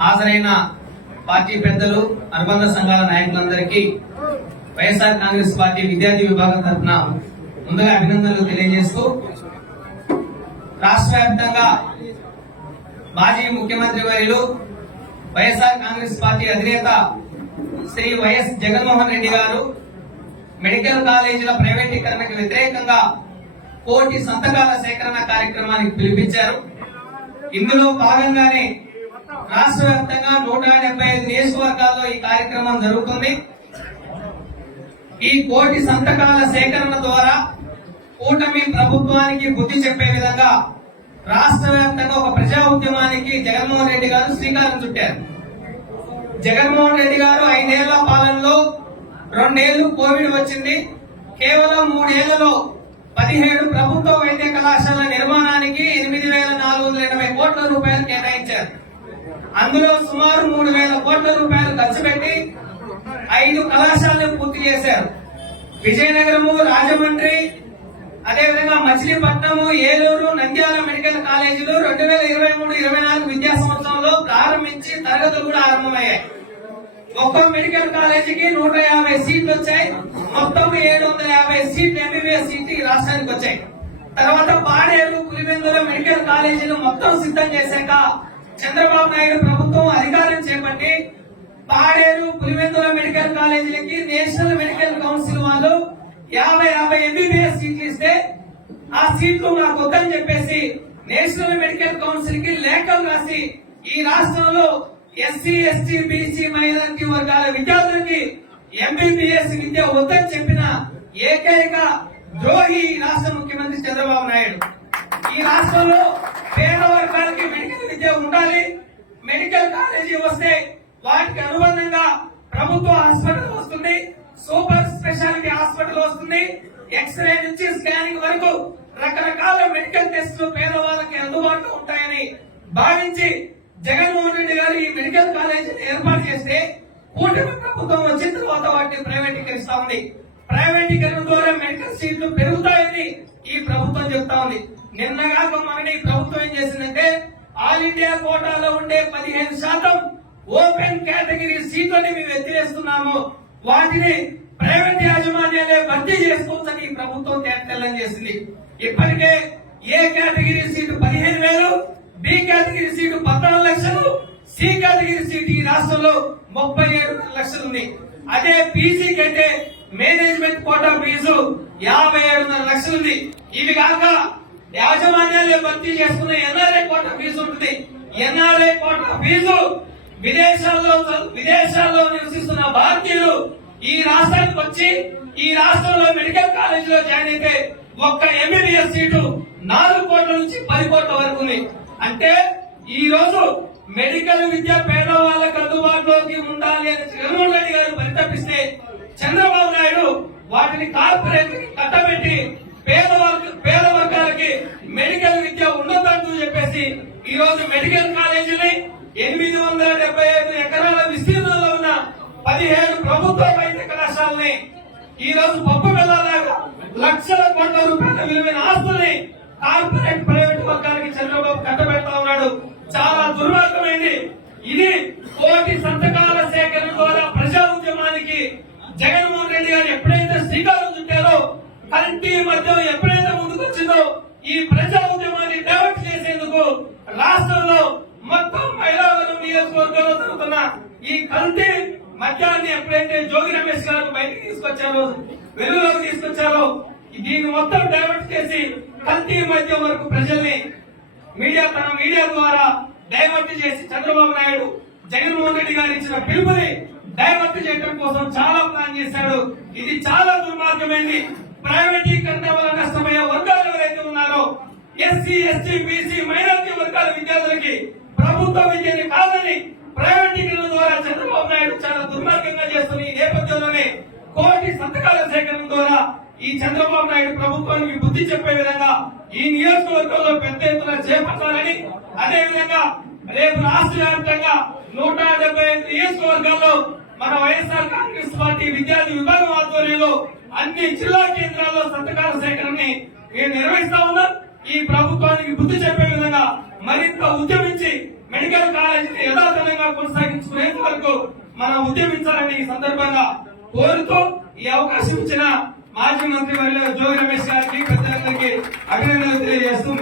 హాజరైన పార్టీ పెద్దలు అనుబంధ సంఘాల నాయకులందరికీ వైఎస్ఆర్ కాంగ్రెస్ పార్టీ విద్యార్థి విభాగం తరఫున ముందుగా అభినందనలు తెలియజేస్తూ రాష్ట్ర వ్యాప్తంగా మాజీ ముఖ్యమంత్రి వర్యులు వైఎస్ఆర్ కాంగ్రెస్ పార్టీ అధినేత శ్రీ వైఎస్ జగన్మోహన్ రెడ్డి గారు మెడికల్ కాలేజీల ప్రైవేటీకరణకు వ్యతిరేకంగా కోటి సంతకాల సేకరణ కార్యక్రమానికి పిలిపించారు. ఇందులో భాగంగానే రాష్ట్ర వ్యాప్తంగా నూట డెబ్బై ఐదు నియోజకవర్గాల్లో ఈ కార్యక్రమం జరుగుతుంది. ఈ కోటి సంతకాల సేకరణ ద్వారా కూటమి ప్రభుత్వానికి బుద్ధి చెప్పే విధంగా రాష్ట్ర వ్యాప్తంగా ఒక ప్రజా ఉద్యమానికి జగన్మోహన్ రెడ్డి గారు శ్రీకారం చుట్టారు. జగన్మోహన్ రెడ్డి గారు ఐదేళ్ళ పాలనలో రెండేళ్ళు కోవిడ్ వచ్చింది. కేవలం మూడేళ్ళలో పదిహేడు ప్రభుత్వ వైద్య కళాశాల నిర్మాణానికి ఎనిమిది వేల నాలుగు వందల ఎనభై కోట్ల రూపాయలు కేటాయించారు. అందులో సుమారు మూడు వేల కోట్ల రూపాయలు ఖర్చు పెట్టి ఐదు కళాశాలను పూర్తి చేశారు. విజయనగరము రాజమండ్రి అదేవిధంగా మచిలీపట్నము ఏలూరు నంద్యాల మెడికల్ కాలేజీలు రెండు వేల ఇరవై మూడు ఇరవై నాలుగు విద్యా సంవత్సరంలో ప్రారంభించి తరగతులు కూడా ఆరంభమయ్యాయి. ఒక్కో మెడికల్ కాలేజీకి నూట యాభై సీట్లు వచ్చాయి. మొత్తం ఏడు వందల యాభై సీట్లు ఎంబీబీఎస్ సీట్లు ఈ రాష్ట్రానికి వచ్చాయి. తర్వాత పాడేరు పులివెందుల మెడికల్ కాలేజీలు మొత్తం సిద్ధం చేశాక చంద్రబాబు నాయుడు ప్రభుత్వం అధికారం చేపట్టి పాడేరు పులివెందుల మెడికల్ కాలేజీలకి నేషనల్ మెడికల్ కౌన్సిల్ వాళ్ళు యాభై యాభై ఎంబీబీఎస్ సీట్లు ఇస్తే ఆ సీట్లు నాకు వద్దని చెప్పేసి నేషనల్ మెడికల్ కౌన్సిల్కి లేఖలు రాసి ఈ రాష్ట్రంలో ఎస్సీ ఎస్టీ బీసీ మైనారిటీ వర్గాల విద్యార్థులకి ఎంబీబీఎస్ విద్య వద్దని చెప్పిన ఏకైక ద్రోహి రాష్ట్ర ముఖ్యమంత్రి చంద్రబాబు నాయుడు. ఈ రాష్ట్రంలో పేద వర్గాల ఉండాలి. మెడికల్ కాలేజీ వస్తే వాటికి అనుబంధంగా ప్రభుత్వ హాస్పిటల్ వస్తుంది. సూపర్ స్పెషాలిటీ హాస్పిటల్ వస్తుంది. ఎక్స్రే నుంచి స్కానింగ్ వరకు రకరకాల మెడికల్ టెస్టులు పేదవాళ్ళకి అందుబాటులో ఉంటాయని భావించి జగన్మోహన్ రెడ్డి గారు ఈ మెడికల్ కాలేజీని ఏర్పాటు చేస్తే కూటమి ప్రభుత్వం వచ్చిన తర్వాత వాటిని ప్రైవేటీకరిస్తా ఉంది. ప్రైవేటీకరణ ద్వారా మెడికల్ సీట్లు పెరుగుతాయని ఈ ప్రభుత్వం చెప్తా ఉంది. నిన్నగాక మనని ఈ ప్రభుత్వం ఏం చేసిందంటే ఆల్ ఇండియా కోటాలో ఉండే పదిహేను శాతం ఓపెన్ కేటగిరీ సీట్లని మేము ఎత్తివేస్తున్నాము. వాటిని ప్రైవేట్ యాజమాన్యాలే భర్తీ చేసుకోవచ్చని ఈ ప్రభుత్వం తేటతెల్లం చేసింది. ఇప్పటికే ఏ కేటగిరీ సీటు పదిహేను వేలు బి కేటగిరీ సీటు పద్నాలుగు లక్షలు సి కేటగిరీ సీటు ఈ రాష్ట్రంలో ముప్పై ఏడు లక్షలు ఉంది అదే పీసీ కంటే మేనేజ్మెంట్ కోటా ఫీజు యాభై ఏడున్నర లక్షలు ఉంది ఇవి కాక యాజమాన్యాలు భర్తీ చేసుకున్న ఎన్ఆర్ఐ కోట ఫీజు ఉంటుంది? NRI quota fee? విదేశాల్లో విదేశాల్లో నివసిస్తున్న భారతీయులు ఈ రాష్ట్రానికి వచ్చి ఈ రాష్ట్రంలో మెడికల్ కాలేజీలో జాయిన్ అయితే ఒక్క ఎంబీబీఎస్ సీటు నాలుగు కోట్ల నుంచి పది కోట్ల వరకు ఉంది. అంటే ఈ రోజు మెడికల్ విద్య పేదవాళ్ళకు అందుబాటులోకి ఉండాలి అని జగన్మోహన్ రెడ్డి గారు పరితపిస్తే చంద్రబాబు నాయుడు వాటిని కార్పొరేట్ కట్టబెట్టి పేదవాళ్ళకి పేద వర్గాలకి మెడికల్ విద్య చేసి ఈ రోజు మెడికల్ కాలేజీని ఎనిమిది వందల డెబ్బై ఐదు ఎకరాల విస్తీర్ణంలో ఉన్న పదిహేడు ప్రభుత్వ వైద్య కళాశాలని ఈ రోజు పప్పు వెళ్ళాలాగా లక్షల కోట్ల రూపాయల విలువైన ఆస్తుల్ని కార్పొరేట్ ప్రైవేట్ వర్గానికి చంద్రబాబు కట్టబెడతా ఉన్నాడు. చాలా దుర్మార్గమైంది. ఇది కోటి సంతకాల సేకరణ ద్వారా ప్రజా ఉద్యమానికి జగన్మోహన్ రెడ్డి గారు ఎప్పుడైతే శ్రీకారం చుట్టారో కంటి మధ్య ఎప్పుడైతే ముందుకు వచ్చిందో ఈ ప్రజా రాష్ట్రంలో మొత్తం మైలావరం నియోజకవర్గంలో జరుగుతున్న ఈ కల్తీ మద్యాన్ని ఎప్పుడైతే జోగి రమేష్ గారు బయటకు తీసుకొచ్చారో వెలుగులోకి తీసుకొచ్చారో దీన్ని మొత్తం డైవర్ట్ చేసి కల్తీ మద్యం వరకు ప్రజల్ని మీడియా తన మీడియా ద్వారా డైవర్ట్ చేసి చంద్రబాబు నాయుడు జగన్మోహన్ రెడ్డి గారు ఇచ్చిన పిలుపుని డైవర్ట్ చేయడం కోసం చాలా ప్లాన్ చేశాడు. ఇది చాలా దుర్మార్గమైంది. ప్రైవేటీకరణ వల్ల నష్టమయ్యే వర్గాలు ఎవరైతే ఉన్నారో ఎస్సీ ఎస్టీ బీసీ మైనారిటీ వర్గాల విద్యార్థులకి ప్రభుత్వ విద్యని కాదని ప్రైవేటీకరణ ద్వారా చంద్రబాబు నాయుడు చాలా దుర్మార్గంగా చేస్తున్న ఈ నేపథ్యంలోనే కోటి సంతకాల సేకరణ ద్వారా ఈ చంద్రబాబు నాయుడు ప్రభుత్వానికి బుద్ధి చెప్పే విధంగా ఈ నియోజకవర్గంలో పెద్ద ఎత్తున చేపట్టాలని అదే విధంగా రేపు రాష్ట్ర వ్యాప్తంగా నూట డెబ్బై ఐదు నియోజకవర్గాల్లో మన వైఎస్ఆర్ కాంగ్రెస్ పార్టీ విద్యార్థి విభాగం ఆధ్వర్యంలో అన్ని జిల్లా కేంద్రాల్లో సంతకాల సేకరణని మేము నిర్వహిస్తా ఉన్నాం. ఈ ప్రభుత్వానికి బుద్ధి చెప్పే విధంగా మరింత ఉద్యమించి మెడికల్ కాలేజీని యథాతథంగా కొనసాగించుకునేంత వరకు మనం ఉద్యమించాలని ఈ సందర్భంగా కోరుతూ ఈ అవకాశం ఇచ్చిన మాజీ మంత్రి వర్యులు జోగి రమేష్ గారికి పెద్దలందరికీ అభినందనలు తెలియజేస్తూ